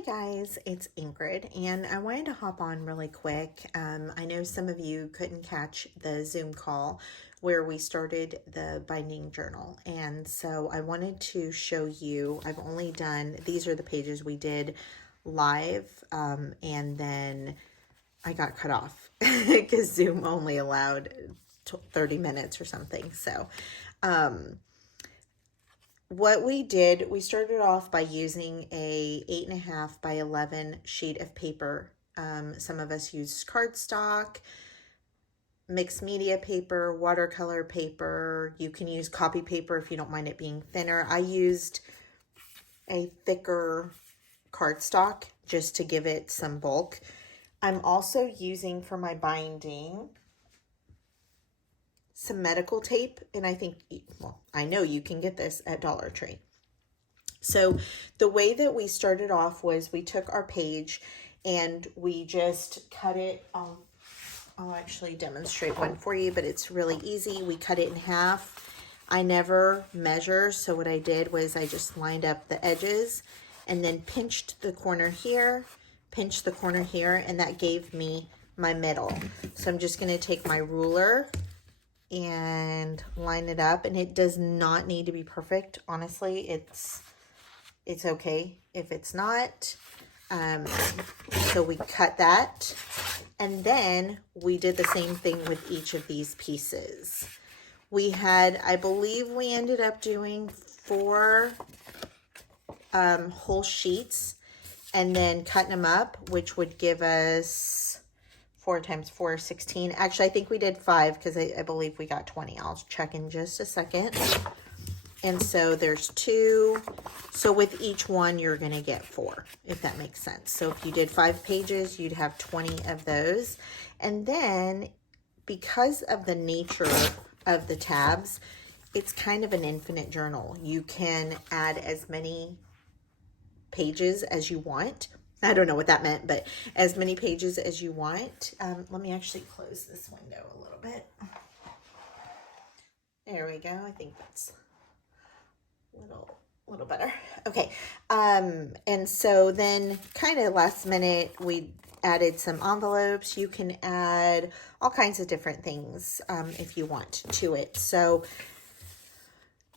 Hi guys, it's Ingrid, and I wanted to hop on really quick. I know some of you couldn't catch the Zoom call where we started the binding journal, and so I wanted to show you, I've only done, these are the pages we did live, and then I got cut off because Zoom only allowed 30 minutes or something, so what we did, we started off by using a 8.5 by 11 sheet of paper. Some of us used cardstock, mixed media paper, watercolor paper. You can use copy paper if you don't mind it being thinner. I used a thicker cardstock just to give it some bulk. I'm also using for my binding some medical tape, and I think, well, I know you can get this at Dollar Tree. So the way that we started off was we took our page and we just cut it. I'll actually demonstrate one for you, but it's really easy. We cut it in half. I never measure, so what I did was I just lined up the edges and then pinched the corner here, pinched the corner here, and that gave me my middle. So I'm just going to take my ruler and line it up, and it does not need to be perfect. Honestly, it's okay if it's not. So we cut that, and then we did the same thing with each of these pieces. We had, I believe we ended up doing 4 whole sheets and then cutting them up, which would give us 4 times 4 is 16. Actually, I think we did 5 because I believe we got 20. I'll check in just a second. And so there's 2. So with each one, you're going to get 4, if that makes sense. So if you did 5 pages, you'd have 20 of those. And then because of the nature of the tabs, it's kind of an infinite journal. You can add as many pages as you want. I don't know what that meant, but as many pages as you want. Let me actually close this window a little bit. There we go. I think that's a little better. Okay. And so then kind of last minute, we added some envelopes. You can add all kinds of different things if you want to it. So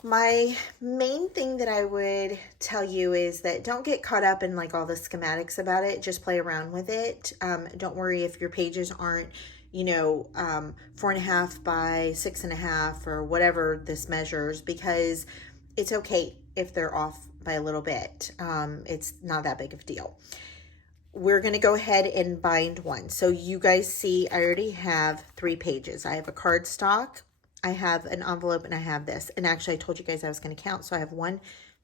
my main thing that I would tell you is that don't get caught up in like all the schematics about it. Just play around with it. Don't worry if your pages aren't, 4.5 by 6.5 or whatever this measures, because it's okay if they're off by a little bit. It's not that big of a deal. We're going to go ahead and bind one. So you guys see, I already have 3 pages. I have a cardstock, I have an envelope, and I have this. And actually, I told you guys I was going to count. So I have 1,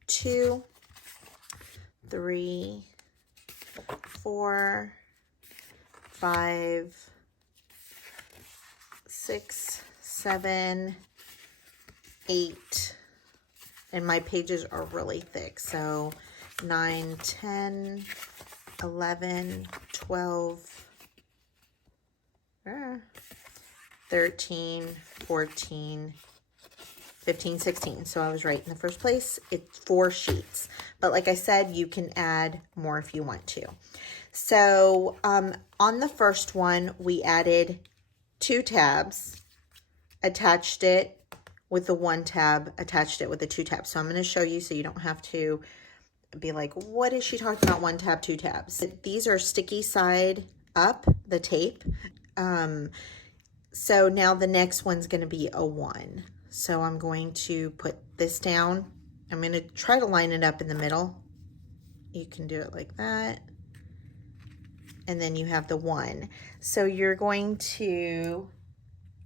2, 3, 4, 5, 6, 7, 8. And my pages are really thick. So 9, 10, 11, 12, 13, 14, 15, 16. So I was right in the first place. It's 4 sheets. But like I said, you can add more if you want to. So on the first one, we added 2 tabs, attached it with the 1 tab, attached it with the 2 tabs. So I'm going to show you so you don't have to be like, what is she talking about? 1 tab, 2 tabs. These are sticky side up, the tape. So now the next one's going to be a 1. So I'm going to put this down. I'm going to try to line it up in the middle. You can do it like that. And then you have the 1. So you're going to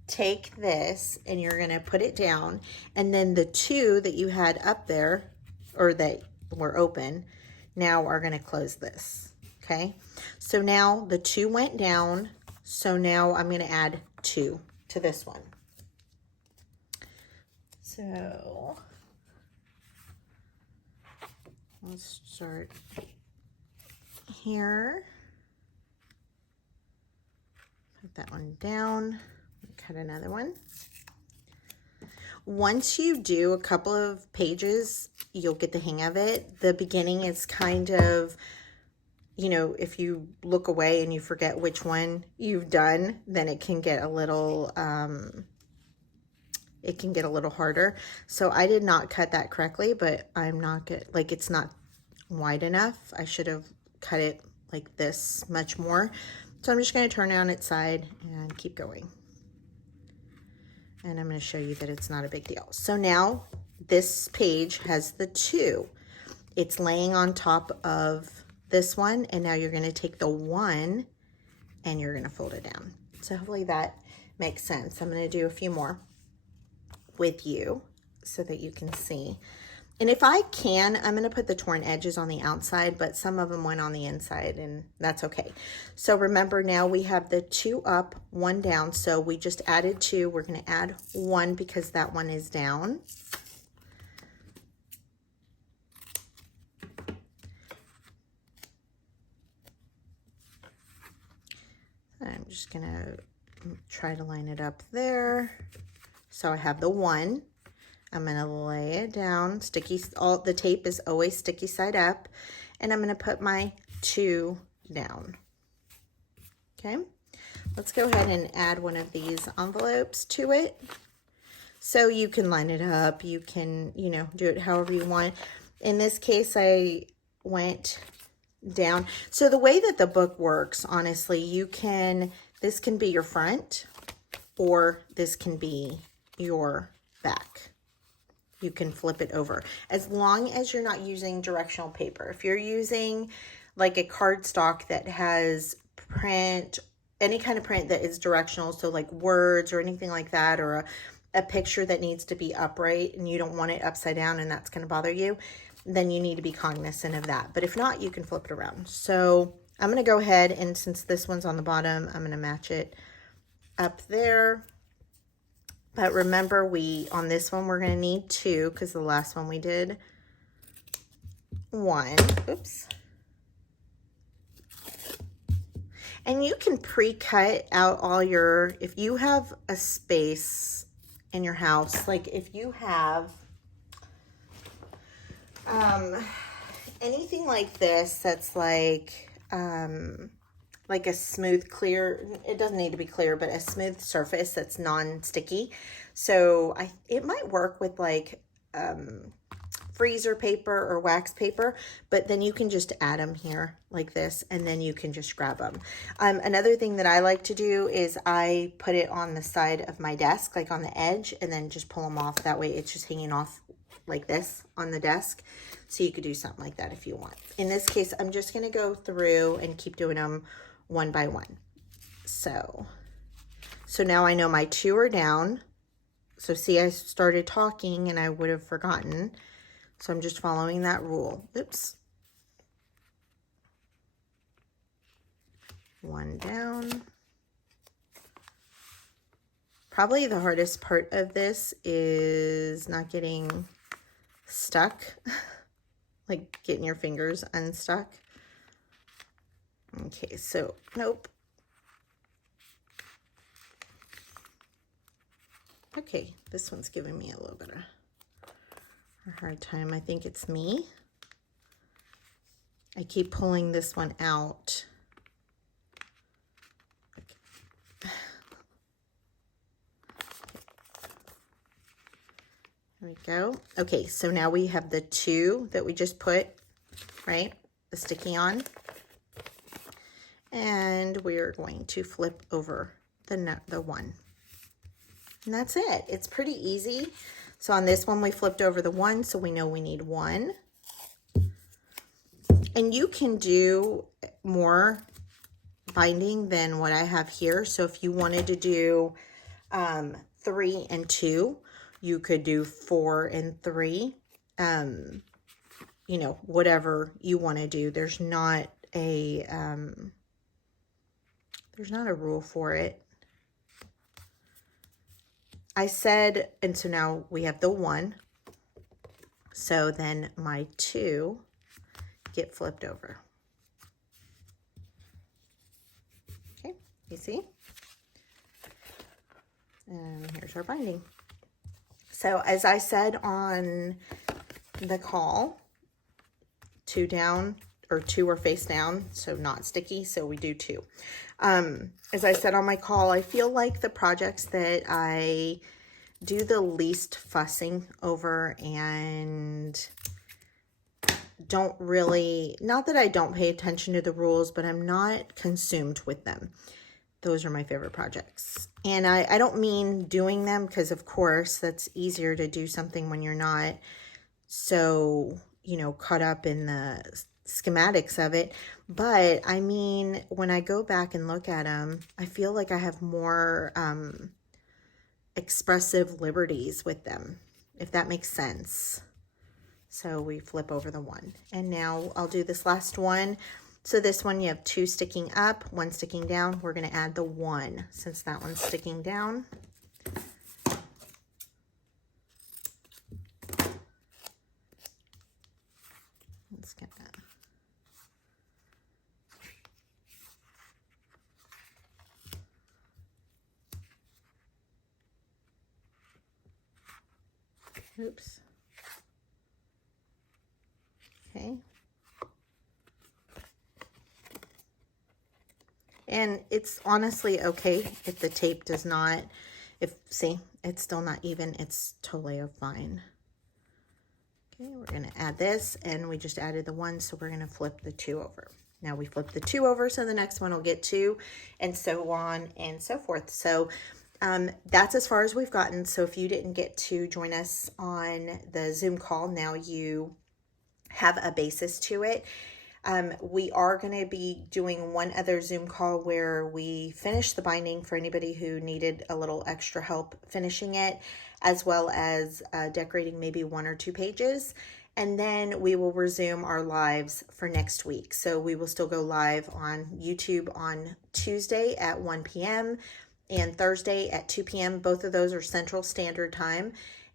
take this and you're going to put it down. And then the 2 that you had up there, or that were open, now are going to close this. Okay. So now the 2 went down. So now I'm going to add 2 to this one. So let's start here. Put that one down. Cut another one. Once you do a couple of pages, you'll get the hang of it. The beginning is kind of you know, if you look away and you forget which one you've done, then it can get a little, harder. So I did not cut that correctly, but I'm not good. Like, it's not wide enough. I should have cut it like this much more. So I'm just going to turn it on its side and keep going. And I'm going to show you that it's not a big deal. So now this page has the 2. It's laying on top of this one, and now you're going to take the 1 and you're going to fold it down. So hopefully that makes sense. I'm going to do a few more with you so that you can see. And if I can, I'm going to put the torn edges on the outside, but some of them went on the inside, and that's okay. So remember, now we have the 2 up, 1 down. So we just added 2. We're going to add 1 because that one is down. I'm just going to try to line it up there. So I have the 1. I'm going to lay it down. All the tape is always sticky side up. And I'm going to put my 2 down. Okay. Let's go ahead and add one of these envelopes to it. So you can line it up. You can, you know, do it however you want. In this case, I went down. So the way that the book works, honestly, this can be your front, or this can be your back. You can flip it over as long as you're not using directional paper. If you're using like a cardstock that has print, any kind of print that is directional, so like words or anything like that, or a picture that needs to be upright and you don't want it upside down and that's going to bother you, then you need to be cognizant of that. But if not, you can flip it around. So I'm going to go ahead, and since this one's on the bottom, I'm going to match it up there. But remember, on this one, we're going to need 2 because the last one we did 1. Oops. And you can pre-cut out all if you have a space in your house, like if you have anything like this that's like a smooth, clear, it doesn't need to be clear, but a smooth surface that's non-sticky. So it might work with like freezer paper or wax paper, but then you can just add them here like this, and then you can just grab them. Another thing that I like to do is I put it on the side of my desk, like on the edge, and then just pull them off. That way it's just hanging off like this on the desk. So you could do something like that if you want. In this case, I'm just going to go through and keep doing them one by one. So now I know my 2 are down. So see, I started talking and I would have forgotten. So I'm just following that rule. Oops. 1 down. Probably the hardest part of this is not getting stuck, like getting your fingers unstuck. Okay, so nope. Okay, this one's giving me a little bit of a hard time. I think it's me. I keep pulling this one out. Okay. There we go. Okay, so now we have the 2 that we just put, right, the sticky on. And we're going to flip over the 1. And that's it. It's pretty easy. So on this one, we flipped over the 1, so we know we need 1. And you can do more binding than what I have here. So if you wanted to do 3 and 2, you could do 4 and 3. You know, whatever you want to do. There's not a rule for it. I said, and so now we have the 1. So then my 2 get flipped over. Okay, you see? And here's our binding. So as I said on the call, 2 down, or 2 are face down, so not sticky, so we do 2. As I said on my call, I feel like the projects that I do the least fussing over and don't really, not that I don't pay attention to the rules, but I'm not consumed with them. Those are my favorite projects. And I don't mean doing them, because of course that's easier to do something when you're not so, you know, caught up in the schematics of it. But I mean, when I go back and look at them, I feel like I have more expressive liberties with them, if that makes sense. So we flip over the 1. And now I'll do this last one. So this one, you have 2 sticking up, 1 sticking down. We're going to add the 1 since that one's sticking down. Let's get that. Oops. Okay. And it's honestly okay if the tape does not, see, it's still not even, it's totally fine. Okay, we're going to add this, and we just added the 1, so we're going to flip the 2 over. Now we flip the 2 over, so the next one will get 2, and so on and so forth. So that's as far as we've gotten. So if you didn't get to join us on the Zoom call, now you have a basis to it. We are going to be doing one other Zoom call where we finish the binding for anybody who needed a little extra help finishing it, as well as decorating maybe 1 or 2 pages. And then we will resume our lives for next week. So we will still go live on YouTube on Tuesday at 1 p.m. and Thursday at 2 p.m. Both of those are Central Standard Time.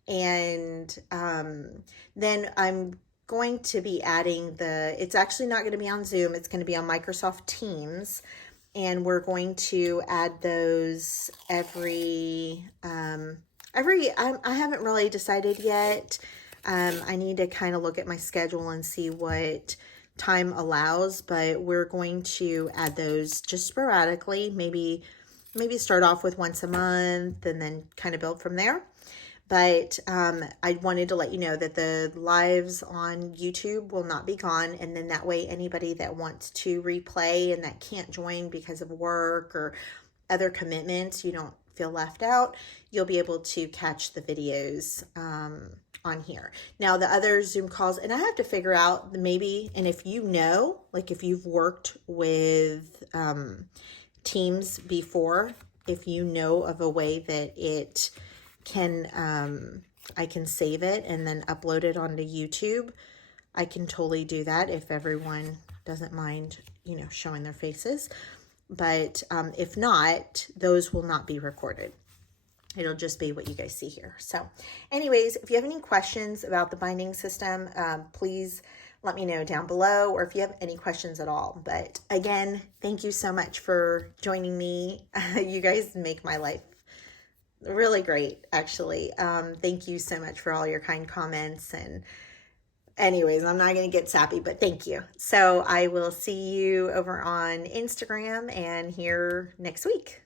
And then I'm going to be adding it's actually not going to be on Zoom. It's going to be on Microsoft Teams. And we're going to add those I haven't really decided yet. I need to kind of look at my schedule and see what time allows, but we're going to add those just sporadically, maybe start off with once a month and then kind of build from there. But I wanted to let you know that the lives on YouTube will not be gone. And then that way, anybody that wants to replay and that can't join because of work or other commitments, you don't feel left out. You'll be able to catch the videos on here. Now, the other Zoom calls, and I have to figure out maybe, and if you know, like if you've worked with Teams before, if you know of a way that it can, I can save it and then upload it onto YouTube, I can totally do that if everyone doesn't mind, you know, showing their faces. But if not, those will not be recorded. It'll just be what you guys see here. So anyways, if you have any questions about the binding system, please let me know down below, or if you have any questions at all. But again, thank you so much for joining me. You guys make my life really great, actually. Thank you so much for all your kind comments. And anyways, I'm not going to get sappy, but thank you. So I will see you over on Instagram and here next week.